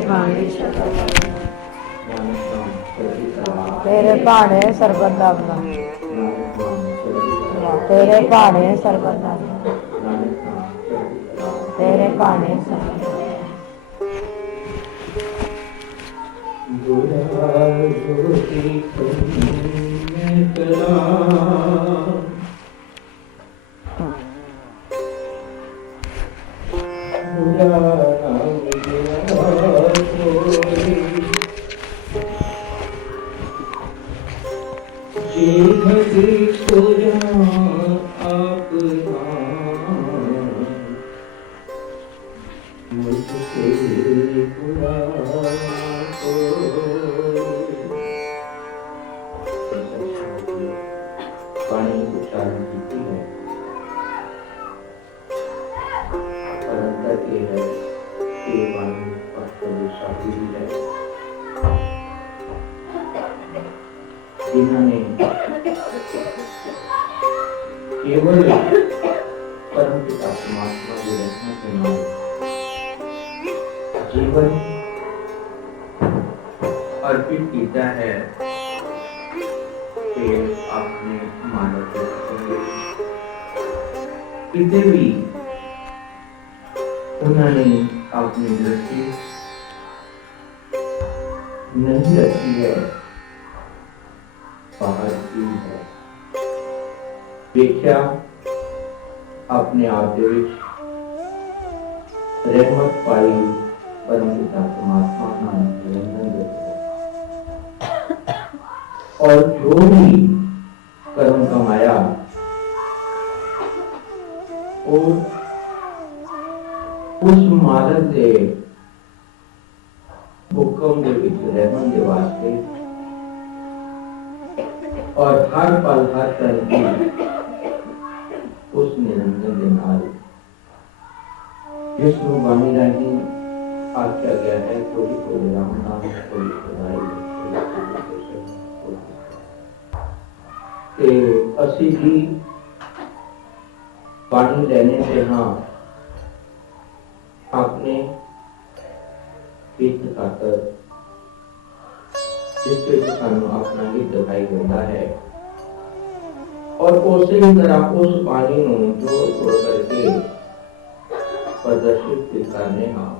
पानी तेरे पहाड़े सरबत दावना, तेरे पहाड़े सरबत दावना, तेरे पहाड़े सरबत पानी की उच्चारण की है, परंतर ये है कि वाणी शादी है जिन्होंने केवल परम पिता परमात्मा की रचना के नाम जीवन अर्पित किया है कि आपने मानव कितने भी उन्होंने अपनी दृष्टि नहीं रखी है, बाहर की है देखा अपने आप दे विच रहमत पाई परम पिता परमात्मा नाम और जो भी कर्म कमाया और उस मालक के हुक्म के विच रहने के वास्ते और हर पल हर पल की उस निरंजन के नाल जिसमें वाणी राही आख्या गया है थोड़ी थोड़ी राम नाम थोड़ी खुदाई ते असी भी वाणी लेने से हाँ अपने हित खातर जिससे सानू अपना हित दिखाई देता है और उसी तरह उस पानी नू जोड़ तोड़ करके प्रदर्शित करने हाँ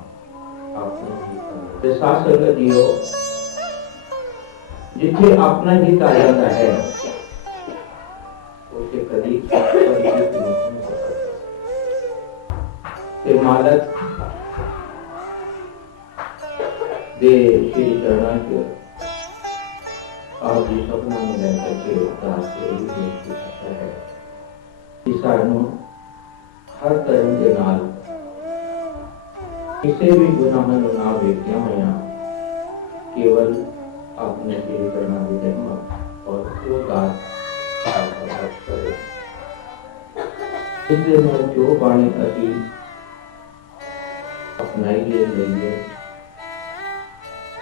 अपने शास्त्र दियो जिथे अपना हित आ जाता है उसे कभी मालक दे श्री चरणा के आप जी सपना में रहकर के दास के ही सकता है कि सानू हर तरह के नाल किसी भी गुनाह ना वेखिया होया केवल अपने श्री चरणा की रहमत और वो दास करे इसलिए मैं जो बाणी अभी अपनाई लेंगे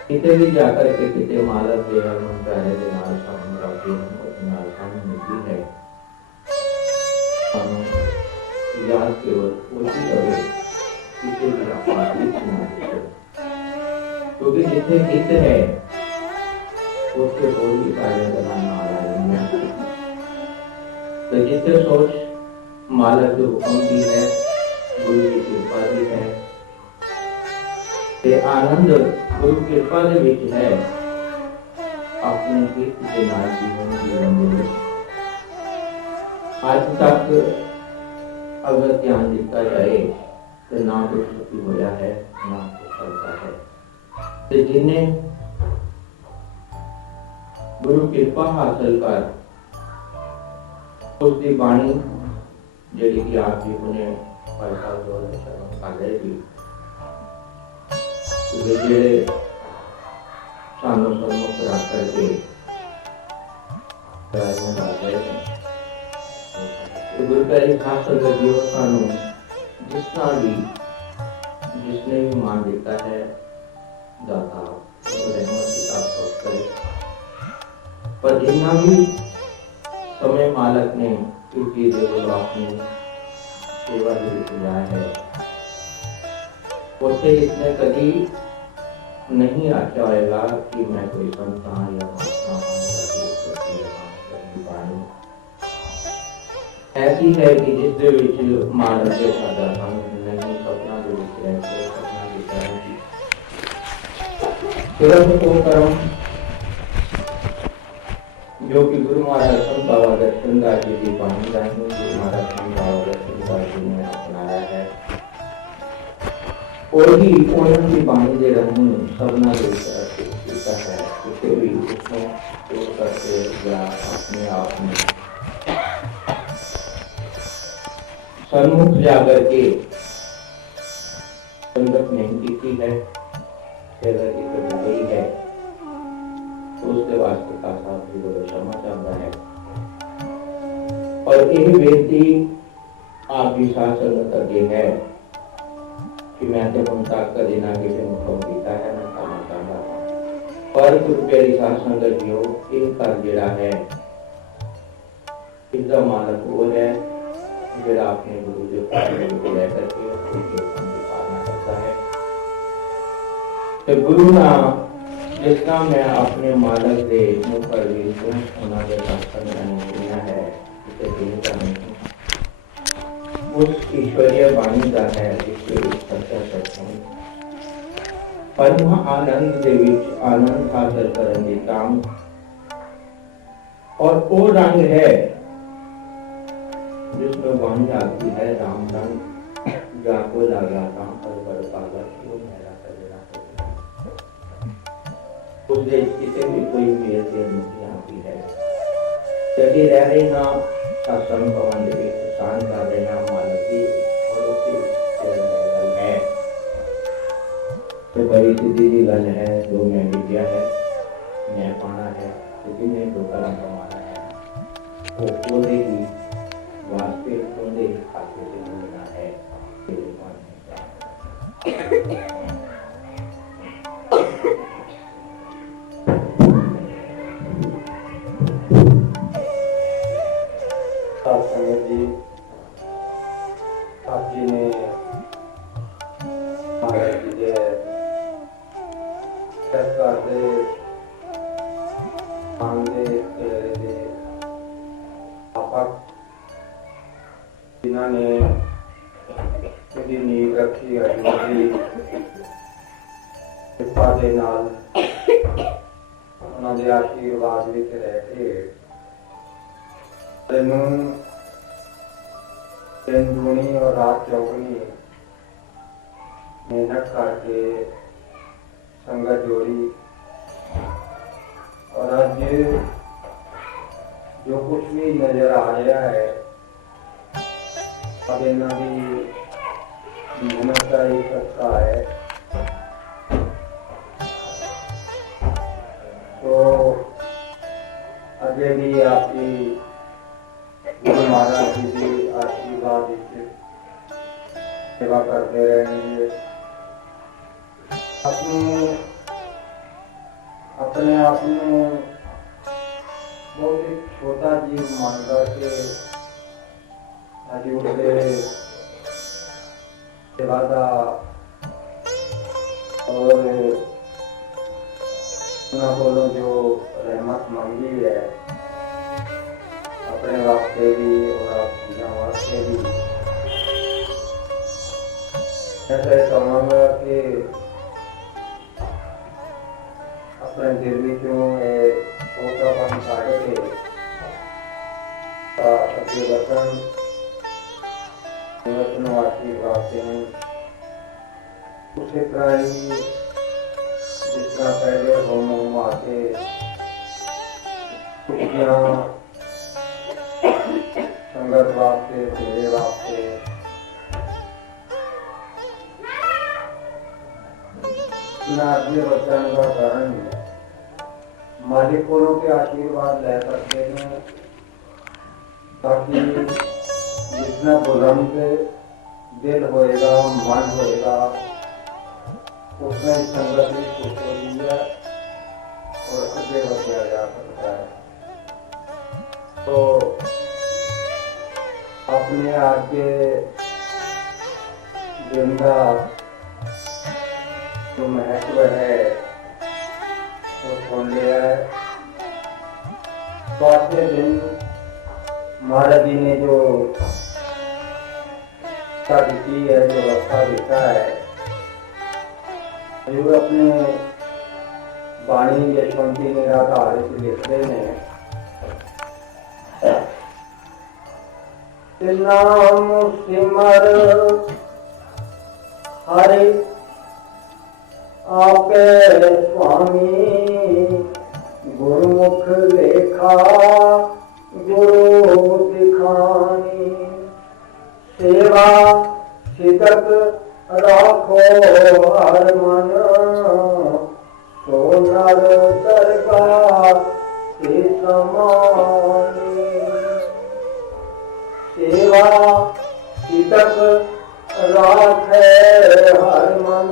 किते भी जाकर के किते मालक के हम चाहे के नाल शाम राती नाल शाम मिलती है हम याद केवल उसी रहे किसी भी आपाती सुना क्योंकि जितने हित है उसके कोई भी कार्य करना ना आ रहा है तो जितने सोच मालक जो हुक्म की है गुरु की कृपा की है ते आनंद गुरु कृपा के विच है अपने हित के नाल जीवन जीवन दे आज तक अगर ध्यान दिता जाए तो ना कुछ सुखी होया है ना कुछ चलता है ते जिन्हें गुरु कृपा हासिल कर उसकी बाणी जेडी की आप जी ने भाई साहब जो शर्म कर रहे भी जेडे सानू सम्मुख रख करके गुरु प्यारी खास संगत जी सानू जिसना भी जिसने भी मान देता है दाता रहमत की ताकत करे पर जितना भी समय मालक ने इस चीज को अपनी सेवा के लिए किया है उससे इसने कभी नहीं अच्छा होएगा कि मैं कोई संत हाँ या महात्मा हाँ या कोई फकीर हाँ करनी बाणी ऐसी है कि जिस ਦੇ ਵਿੱਚ ਮਾਨਵ ਦੇ ਸਾਦਾ ਸੰਗ ਨਹੀਂ ਸਪਨਾ ਦੇ ਵਿੱਚ ਰਹਿ ਕੇ ਸਪਨਾ ਦੀ ਤਰ੍ਹਾਂ ਦੀ ਸਿਰਫ ਉਹ ਕਰਮ जो कि गुरु महाराज संत बाबा दर्शन दास जी की बाणी राही गुरु महाराज संत बाबा दर्शन दास जी ने अपनाया है और ही उन्होंने बाणी दे राही सबना दे किया है किसी भी उसको तोड़ करके या अपने आप में सन्मुख जाकर के संगत नहीं की है सेवा की कर गई है तो उसके वास्ते का साथ भी बड़ा क्षमा चाहता है और यही बेनती आपकी शासन करके है कि मैं तो हम तक कदे ना किसी मुखों पीता है ना करना चाहता पर मेरी शासन का जो एक कर जड़ा है इसका मालक वो है जरा अपने गुरु जो को लेकर के उनकी पालना करता है तो गुरु ना जिसका मैं अपने मालक के मुंह पर भी उन्होंने शासन नहीं है इसे देता नहीं उस ईश्वरीय वाणी का है जिसके सच्चा सत्संग परम आनंद के विच आनंद हासिल करने के काम और वो रंग है जिसमें वाणी आती है राम रंग जाको लगा राम पर पाला क्यों मेरा सजना उससे किसी भी कोई मेरे से नहीं आती है यदि रह रहे ना सत्संग भवन के शांत कर रहे ना मालकी और उसकी गल है तो बड़ी सीधी की गल है जो मैं विद्या है मैं पाना है किसी ने जो कर्म कमाना है वो खोदे ही वास्ते खोदे ही खाते से मिलना है संगत जी आप जी ने महाराज जी के सरकार दे मांगे दे आपा जिन्होंने मेरी नींव रखी है मेरी कृपा के नाल उन्होंने आशीर्वाद विच रह के तेनू दिन दूनी और रात चौगनी मेहनत करके संगत जोड़ी और आज जो कुछ भी नजर आ रहा है अब इन्हों की मेहनत का ही सत्ता है तो अगे भी आपकी गुरु महाराज जी की आशीर्वाद सेवा करते रहेंगे अपने आप में बहुत ही छोटा जीव मानकर के हजूर से सेवा का और उन्होंने बोलो जो रहमत मंगी है अपने वास्ते भी और आपके वास्ते भी ऐसा कहूँगा कि अपने दिल में क्यों छोटापन काट के अगे वतन वतन आशीर्वाद हैं उसी तरह ही जिस तरह पहले होम आके संगत वास्ते तेरे वास्ते अगले वचन का कारण मालिकों के आशीर्वाद ले सकते हैं ताकि जितना बुलंद दिल होएगा मन होएगा उसमें संगत भी खुश हो रही है और आगे बढ़ाया जा सकता है। तो अपने आगे जिंदा जो महत्व है वो सुन लिया है। चौथे दिन महाराज जी ने जो दी है, जो रास्ता दिखा है, जो अपने वाणी यशवंती निराधारित लिखते हैं। नाम सिमर हरि आपे स्वामी, गुरुमुख लेखा गुरु दिखानी। सेवा सिदक राखो हर मन, सो नर दरगाह से समानी। सेवा सिदक राखे हर मन,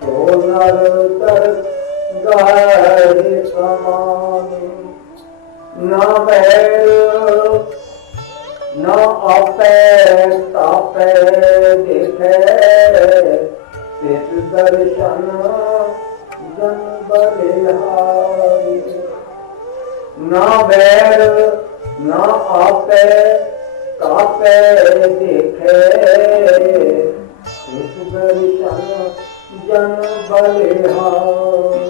सो नर दरगाह से समानी। न बैर न आपे तापे देखे, तिस दर्शन जन बलिहारी। न बैर न आपे तापे देखे, तिस दर्शन जन बलिहारी।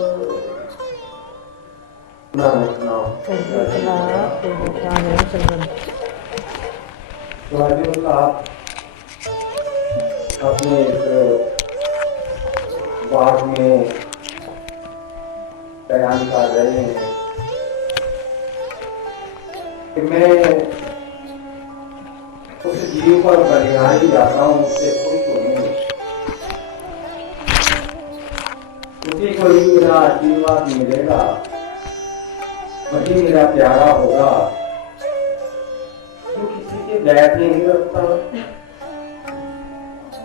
स्वादियों साहब अपने इस बात में बयान कर रहे हैं कि मैं उस जीव पर बलिहारी जाता हूँ, उससे खुश हूँ, उसी को ही मेरा आशीर्वाद मिलेगा, वही मेरा प्यारा होगा। जो किसी के बैठ नहीं रखता,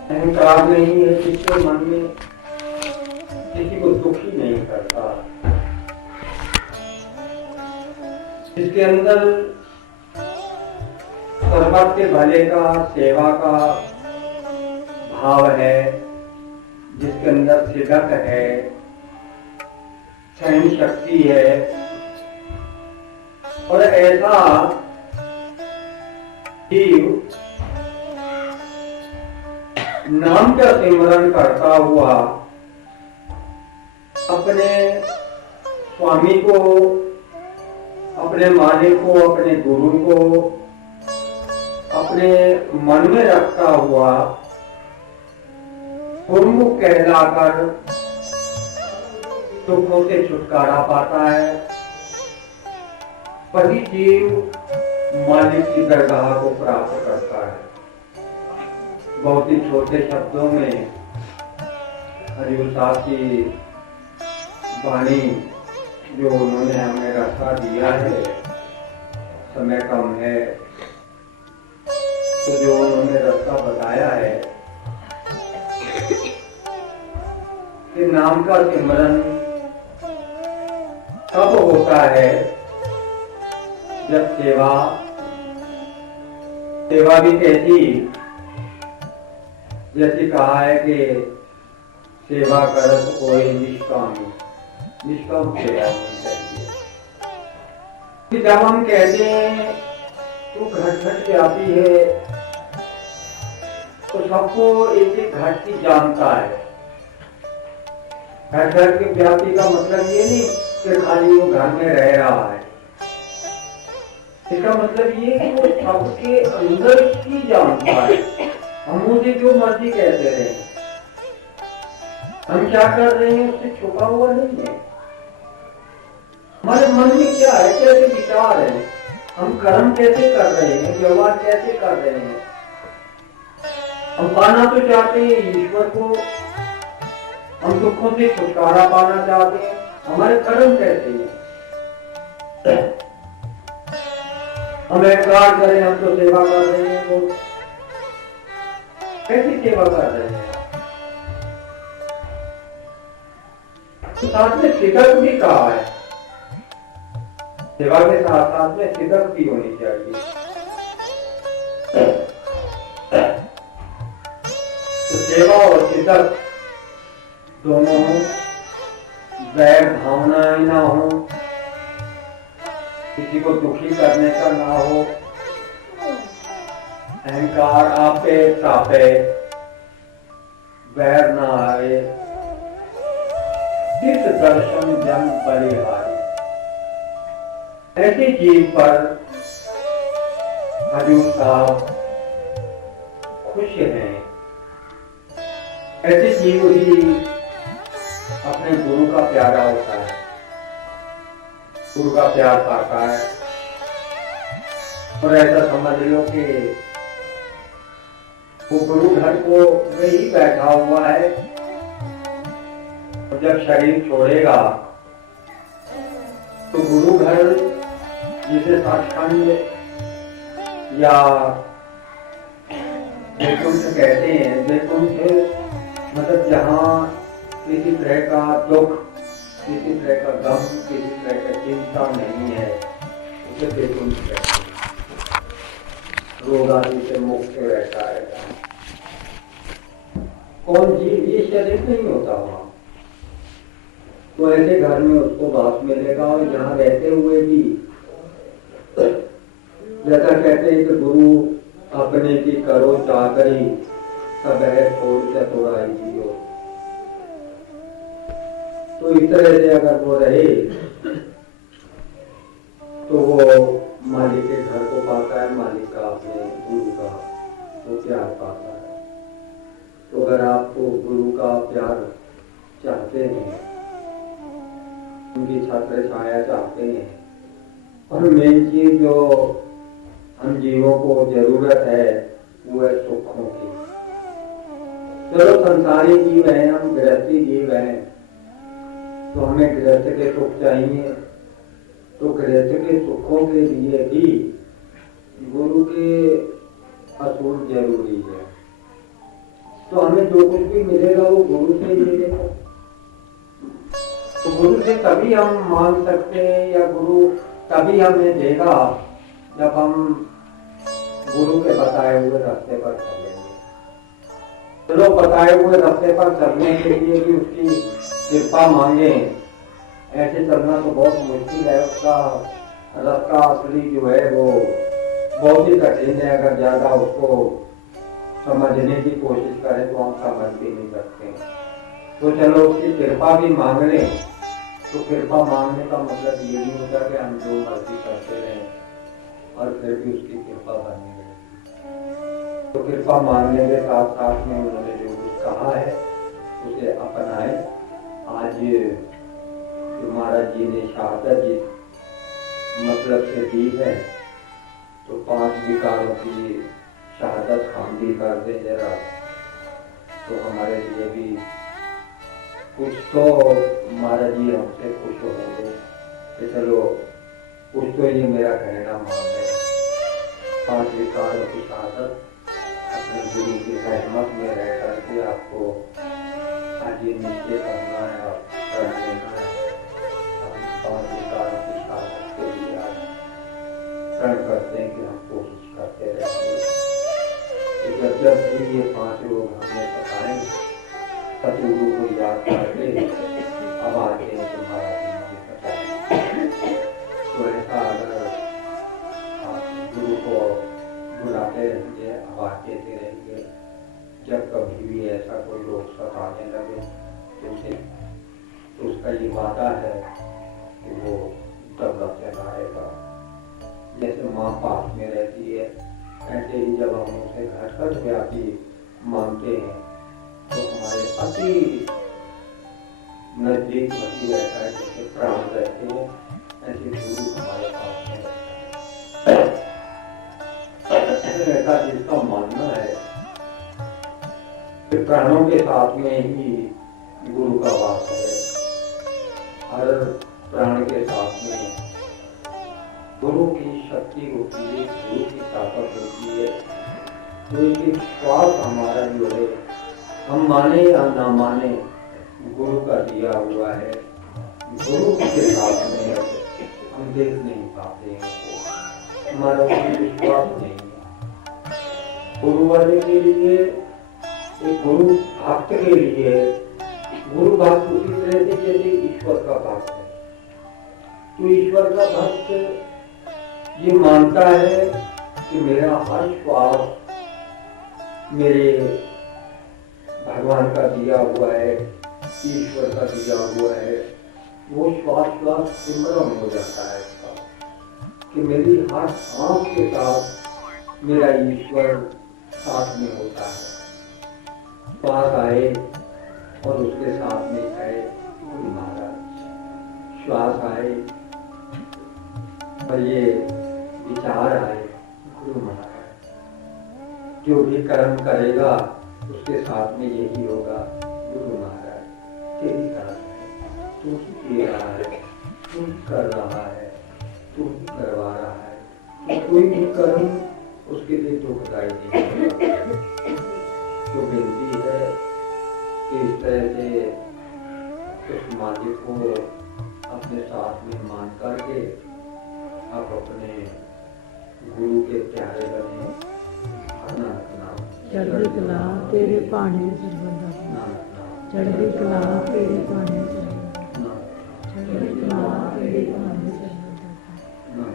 अहंकार नहीं है जिसके मन में, किसी को दुखी नहीं करता, जिसके अंदर सर्वत्र के भले का, सेवा का भाव है, जिसके अंदर सिदक है, सहन शक्ति है, और ऐसा जीव नाम का सिमरन करता हुआ अपने स्वामी को, अपने मालिक को, अपने गुरु को अपने मन में रखता हुआ गुरुमुख कहलाकर दुखों से छुटकारा पाता है। वही जीव मालिक की दरगाह को प्राप्त करता है। बहुत ही छोटे शब्दों में हरिओम साहब की वाणी जो उन्होंने हमें रास्ता दिया है, समय कम है, तो जो उन्होंने रास्ता बताया है कि नाम का सिमरन कब होता है, जब सेवा भी कैसी, जैसे कहा है कि सेवा करत कोई निष्काम सेवा होनी चाहिए। जब हम कहते हैं तू घट घट व्यापी है, तो सबको एक एक घट की जानता है। घट घट के व्यापी का मतलब ये नहीं कि खाली वो घर में रह रहा है, इसका मतलब ये कि वो सबके अंदर की जानता है। हम मुझे जो मर्जी कहते रहे, हम क्या कर रहे हैं उससे छुपा हुआ नहीं है। हमारे मन में क्या है, कैसे विचार है, हम कर्म कैसे कर रहे हैं, व्यवहार कैसे कर रहे हैं। हम पाना तो चाहते हैं ईश्वर को, हम दुखों से छुटकारा पाना चाहते हैं, हमारे कर्म कैसे हैं। हम अहंकार करें, हम तो सेवा कर रहे हैं, वो कैसी सेवा कर रहे हैं। तो साथ में सिदक भी कहा है, सेवा के साथ साथ में सिदक भी होनी चाहिए। तो सेवा और सिदक दोनों वैर भावनाएं ना हो, किसी को दुखी करने का ना हो, अहंकार आपे तापे, वैर ना आए, चित दर्शन जन बलिहारी। ऐसे जीव पर हजूर साहब खुश हैं। ऐसे जीव ही अपने गुरु का प्यारा होता है, गुरु का प्यार पाता है। और ऐसा समझ लो कि वो गुरु घर को वही बैठा हुआ है, और जब शरीर छोड़ेगा तो गुरु घर जिसे सचखंड या वैकुंठ कहते हैं, वैकुंठ मतलब जहाँ किसी तरह का दुख, किसी तरह का गम, किसी तरह का चिंता नहीं है, उसे वैकुंठ कहते हैं। रोग आदि से मुक्त रहता है। कौन जीव ये शरीर नहीं होता वहाँ, तो ऐसे घर में उसको वास मिलेगा। और यहाँ रहते हुए भी जैसा कहते हैं कि गुरु अपने की करो चाकरी, सब है छोड़ चतुराई जियो। तो इस तरह से अगर वो रहे तो वो मालिक के घर को पाता है, मालिक का अपने गुरु का वो प्यार पाता है। तो अगर आपको गुरु का प्यार चाहते हैं, उनकी छत्र छाया चाहते हैं, और मेन चीज जो हम जीवों को जरूरत है वो है सुखों की। चलो संसारी जीव हैं, हम गृहस्थी जीव हैं, तो हमें गृहस्थ के सुख चाहिए। तो गृहस्थ के सुखों के लिए भी गुरु के असूल जरूरी है। तो हमें जो कुछ भी मिलेगा वो गुरु से ही मिलेगा। तो गुरु से तभी हम मांग सकते हैं, या गुरु तभी हमें देगा जब हम गुरु के बताए हुए रास्ते पर चलेंगे। चलो बताए हुए रास्ते पर चलने के लिए भी उसकी कृपा मांगे, ऐसे चलना तो बहुत मुश्किल है। उसका रास्ता असली जो है वो बहुत ही कठिन है। अगर ज्यादा उसको समझने की कोशिश करें तो हम समझ भी नहीं सकते। तो चलो उसकी कृपा भी मांग लें। तो कृपा मांगने का मतलब ये नहीं होता कि हम जो मर्जी करते रहें और फिर भी उसकी कृपा बनी रहेगी। तो कृपा मांगने के साथ साथ में उन्होंने जो कुछ कहा है उसे अपनाएं। आज महाराज जी ने शहादत जिस मतलब से दी है, तो 5 विकारों की शहादत हम भी कर दें जरा, तो हमारे लिए भी कुछ तो महाराज जी हमसे खुश होंगे कि चलो कुछ तो ये मेरा कहना मान है। 5 विकारों की शहादत अपने गुरु की रहमत में रह करके आपको आज ये निश्चय करना है और कर लेना है। हम 5 विकारों की शहादत के लिए आज प्रण करते हैं कि हम कोशिश करते रहेंगे। जब भी ये 5 रोग हमें सताएंगे, सतगुरु को याद करके अब आते हैं तुम्हारा तो ऐसा अगर आप गुरु को बुलाते रहेंगे, आवाज देते रहेंगे, जब कभी भी ऐसा कोई रोग सताने लगे तो उसका ये वादा है कि वो दबा चलाएगा। जैसे माँ पास में रहती है, ऐसे ही जब हम उसे घर व्यापी मानते हैं तो हमारे अति नजदीक बसी रहता है, जैसे प्राण रहते हैं ऐसे गुरु हमारे पास में रहता है। जिसका मानना है कि प्राणों के साथ में ही गुरु का वास है, हर प्राण के साथ में गुरु की शक्ति होती है, गुरु की ताकत होती है। तो इसकी श्वास हमारा जो है, हम माने या ना माने, गुरु का दिया हुआ है। गुरु के साथ में हम देख नहीं पाते हैं, हमारा कोई विश्वास नहीं है। गुरु वाले के लिए, एक गुरु भक्त के लिए गुरु भक्त उसी तरह से जैसे ईश्वर का भक्त है। तो ईश्वर का भक्त ये मानता है कि मेरा हर श्वास मेरे भगवान का दिया हुआ है, ईश्वर का दिया हुआ है। वो श्वास श्वास सिमरन हो जाता है इसका, कि मेरी हर सांस के साथ मेरा ईश्वर साथ में होता है। श्वास आए और उसके साथ में आए गुरु महाराज, श्वास आए और ये विचार आए गुरु महाराज, जो भी कर्म करेगा उसके साथ में यही होगा गुरु महाराज। तेरी तरह है, तू ही दे रहा है, तू ही कर रहा है, तू ही करवा रहा है। तो कोई भी कर्म उसके लिए दुखदायी नहीं होगा। तो विनती है कि इस तरह से उस मालिक को अपने साथ में मान करके आप अपने गुरु के प्यारे बने। चढ़दी कला तेरे भाने सरबंदा, चढ़दी कला तेरे भाने सरबंदा, चढ़दी कला तेरे भाने सरबंदा,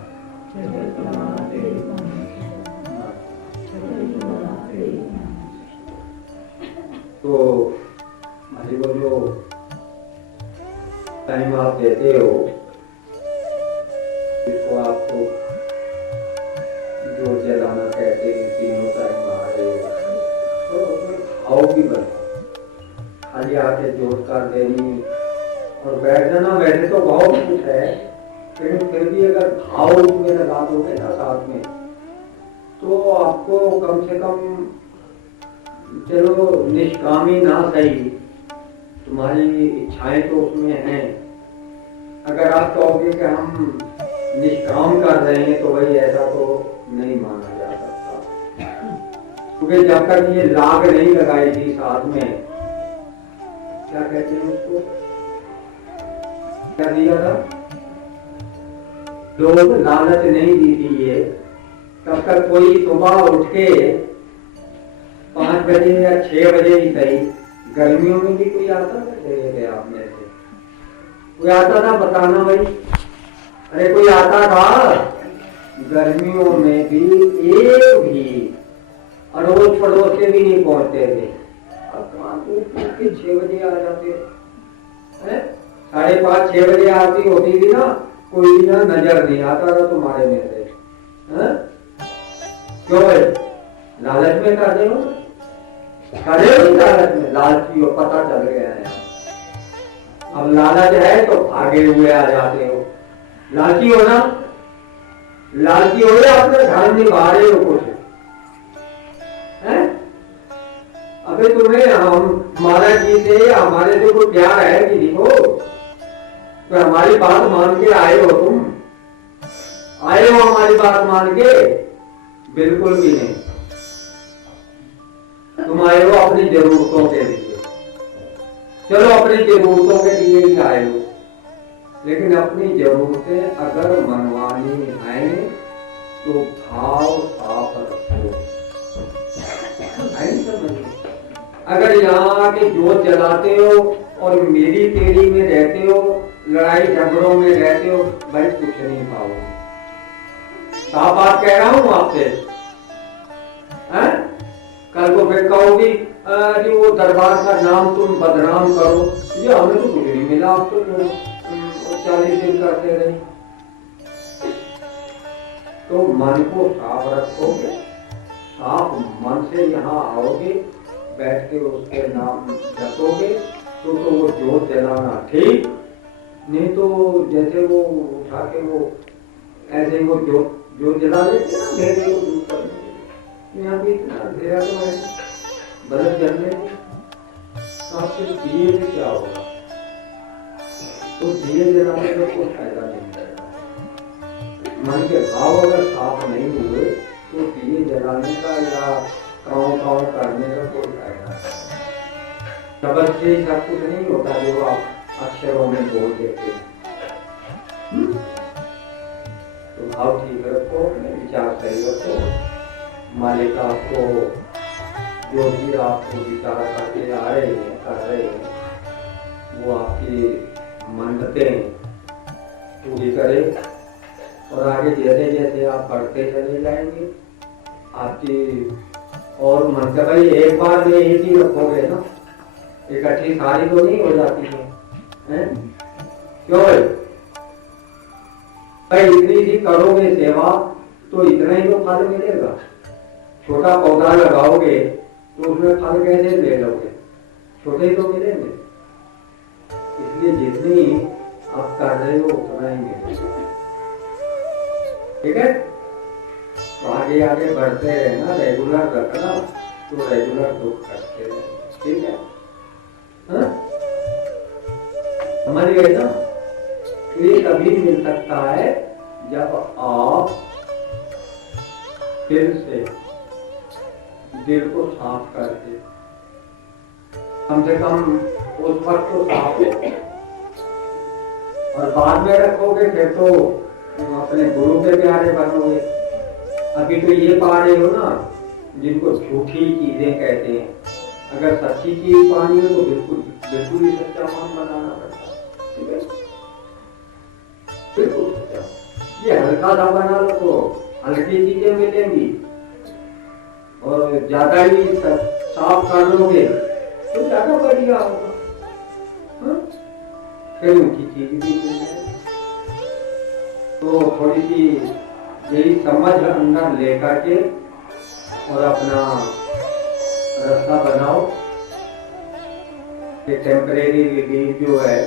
चढ़दी कला तेरे भाने सरबंदा, चढ़दी कला तेरे भाने। तो भाई वो जो टाइम आप देते हो, इसको आपको जो जलाना कहते हैं, तीनों टाइम आ रहे हो, तो उसमें भाव भी बने। खाली आके जोड़ कर देनी और बैठ जाना, वैसे तो बहुत कुछ है, लेकिन फिर भी अगर भाव उसमें लगा दोगे ना साथ में, तो आपको कम से कम चलो निष्कामी ना सही, तुम्हारी इच्छाएं तो उसमें हैं। अगर आप कहोगे कि हम निष्काम कर रहे हैं तो भाई ऐसा तो नहीं माना जा सकता, क्योंकि जब तक ये लाग नहीं लगाएगी साथ में, क्या कहते हैं उसको, क्या दिया था, लोग लालच नहीं दी थी ये, तब तक कोई सुबह उठ के 5 बजे या 6 बजे ही सही, गर्मियों में भी कोई आता था आप में से, कोई आता था बताना भाई, अरे कोई आता था गर्मियों में भी एक भी अड़ोस पड़ोस के भी नहीं पहुंचते थे। अब कहाँ 6 बजे आ जाते हैं, 5:30-6 बजे आती होती थी ना, कोई ना नजर नहीं आता था तुम्हारे में से। क्यों भाई लालच में कर रहे हो, लालच में, लालची हो, पता चल गया है। अब लालच है तो भागे हुए आ जाते हो, लालची हो ना, लालची हो या अपने धर्म निभा रहे हो कुछ है। अबे तुम्हें हम महाराज जी से हमारे से कोई प्यार है किसी को, तो हमारी बात मान के आए हो, तुम आए हो हमारी बात मान के, बिल्कुल भी नहीं। तुम आए हो अपनी जरूरतों के लिए, चलो अपनी जरूरतों के लिए ही आए हो, लेकिन अपनी जरूरतें अगर मनवानी है तो भाव साफ रखो। अगर यहाँ आके जोत जलाते हो और मेरी तेरी में रहते हो, लड़ाई झगड़ों में रहते हो, भाई कुछ नहीं पाओगे। साफ बात कह रहा हूँ आपसे। कल को फिर कहोगी अरे वो दरबार का नाम तुम बदनाम करो, ये हमें तो कुछ नहीं मिला, आप तो 40 दिन करते रहे। तो मन को साफ रखोगे, साफ मन से यहाँ आओगे, बैठ के उसके नाम जपोगे, तो वो जोत जलाना ठीक, नहीं तो जैसे वो उठा के वो ऐसे वो जोत जला देते ना, यहाँ भी इतना अंधेरा तो है, बल्ब जलने तो आपसे दिए से क्या होगा, तो दिए जलाने का कोई फायदा नहीं रहेगा। मन के भाव अगर साफ नहीं हुए तो दिए जलाने का या काँव करने का कोई फायदा नहीं। शब्द से सब कुछ नहीं होता जो आप अक्षरों में बोल देते। तो भाव ठीक रखो, विचार सही रखो, मालिक आपको जो भी आपको विचार करके आ रहे हैं कर रहे हैं, वो आपकी मन्नतें पूरी करे और आगे जैसे जैसे आप बढ़ते चले जाएंगे आपकी और मन के भाई एक बार में एक ही रखोगे ना, इकट्ठी सारी तो नहीं हो जाती है? क्यों भाई इतनी सी करोगे सेवा तो इतना ही तो फल मिलेगा। छोटा पौधा लगाओगे तो उसमें फल कैसे ले लोगे, छोटे ही तो मिलेंगे। इसलिए जितनी आप कर रहे हो उतना ही मिलेगा। ठीक है, तो आगे आगे बढ़ते रहना, रेगुलर रखना, तो रेगुलर दुख करते रहना। ठीक है, समझ गए ना? ये तभी मिल सकता है जब आप दिल से दिल को साफ करके, कम से कम उस वक्त तो साफ है, और बाद में रखोगे फिर तो अपने गुरु के प्यारे बनोगे। अभी तो ये पा रहे हो ना जिनको झूठी चीजें कहते हैं, अगर सच्ची चीज पानी हो तो बिल्कुल बिल्कुल ही सच्चा मान बनाना पड़ता है। ठीक है, बिल्कुल सच्चा। ये हल्का सा बना लो तो हल्की चीजें मिलेंगी, और ज्यादा ही साफ कर लोगे तो ज्यादा बढ़िया होगा, फिर उनकी चीज भी मिल जाएगी। तो थोड़ी सी यही समझ अंदर लेकर के और अपना रास्ता बनाओ कि टेम्परेरी रिलीफ जो है,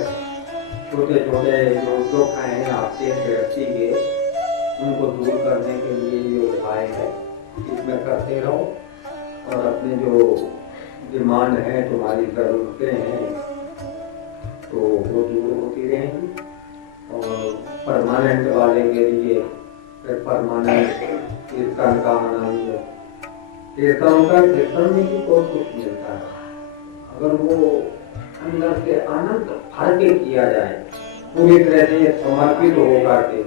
छोटे छोटे जो दुख हैं आपके गृहस्थी के, उनको दूर करने के लिए ये उपाय है, इसमें करते रहो। और अपने जो डिमांड है, तुम्हारी ज़रूरतें हैं, तो वो दूर होती रहेंगी। और परमानेंट वाले के लिए फिर परमानेंट कीर्तन का आनंद, कीर्तन में भी बहुत कुछ मिलता है अगर वो अंदर से आनंद भर के किया जाए, पूरी तरह से समर्पित होकर के।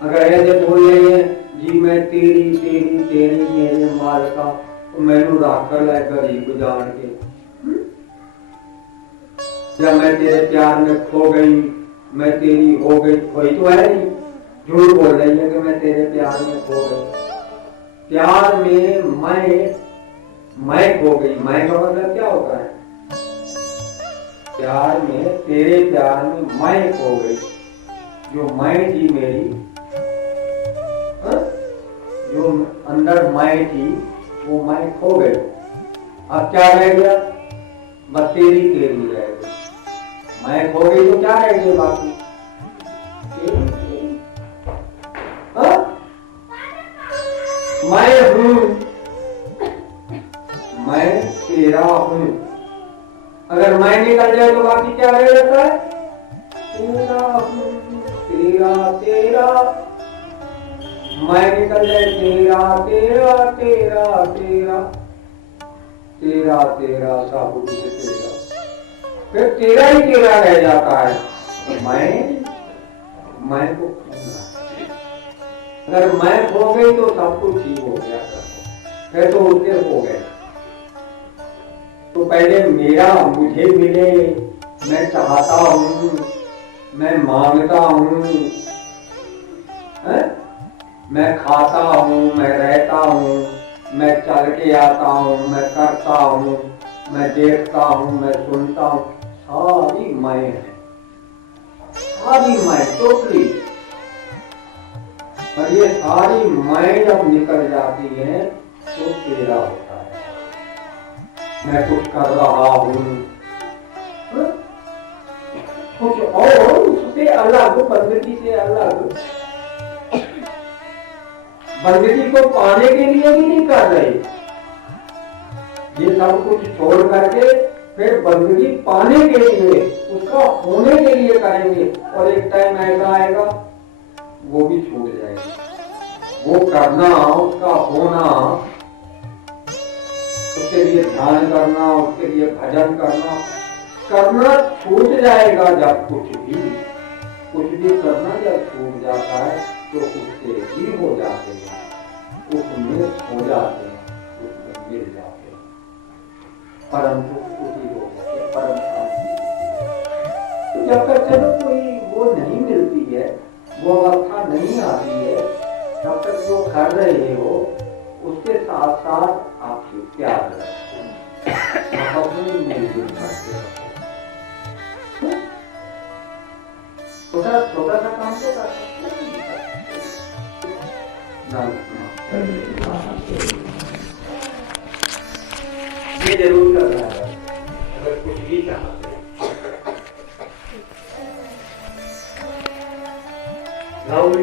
अगर ऐसे बोल रहे हैं जी मैं तेरी तेरी तेरी मेरे माल का, तो मैनू रख कर लाए गरीब जान के, या मैं तेरे प्यार में खो गई, मैं तेरी हो गई, कोई तो है नहीं, झूठ बोल रही है कि मैं तेरे प्यार में खो गई। प्यार में मैं खो गई, मैं का मतलब क्या होता है? प्यार में, तेरे प्यार में मैं खो गई, जो मैं थी मेरी, जो अंदर मैं थी वो मैं खो गई। अब क्या रह गया? बस तेरी तेरी रह गई। मैं खो गई तो क्या रह गया बाकी? मैं हूं, मैं तेरा हूं। अगर मैं निकल जाए तो बाकी क्या रह जाता है? तेरा हूं, तेरा तेरा। मैं निकल जाए तेरा तेरा तेरा तेरा तेरा तेरा सब कुछ तेरा, फिर तेरा ही तेरा रह जाता है। मैं को खोना, अगर मैं खो गई तो सब कुछ ठीक हो गया, फिर तो उसके हो गए। तो पहले मेरा मुझे मिले, मैं चाहता हूं, मैं मांगता हूं, मैं खाता हूं, मैं रहता हूं, मैं चल के आता हूं, मैं करता हूं, मैं देखता हूं, मैं सुनता हूं, सारी मैं है, सारी मैं टोटली। और ये सारी मैं जब निकल जाती है तो तेरा होता है। मैं कुछ कर रहा हूं, कुछ और उससे अलग, बंदगी से अलग, बंदगी को पाने के लिए भी नहीं कर रहे। ये सब कुछ छोड़ करके फिर बंदगी पाने के लिए, उसका होने के लिए करेंगे, और एक टाइम ऐसा आएगा वो भी छूट जाएगा। वो करना, उसका होना, उसके लिए ध्यान करना, उसके लिए भजन करना छूट जाएगा। जब कुछ भी करना जब छूट जाता है तो उससे ही हो जाते हैं, उसमें हो जाते हैं, उसमें मिल जाते हैं, परम सुख उसी हो जाते हैं, परम शांति। कर रहे हो उसके साथ साथ आपकी प्यार रखो, आप अपने मिलजुल करते रहो। छोटा छोटा सा काम तो कर सकते ये जरूर करना है अगर कुछ भी चाहते हैं। Now we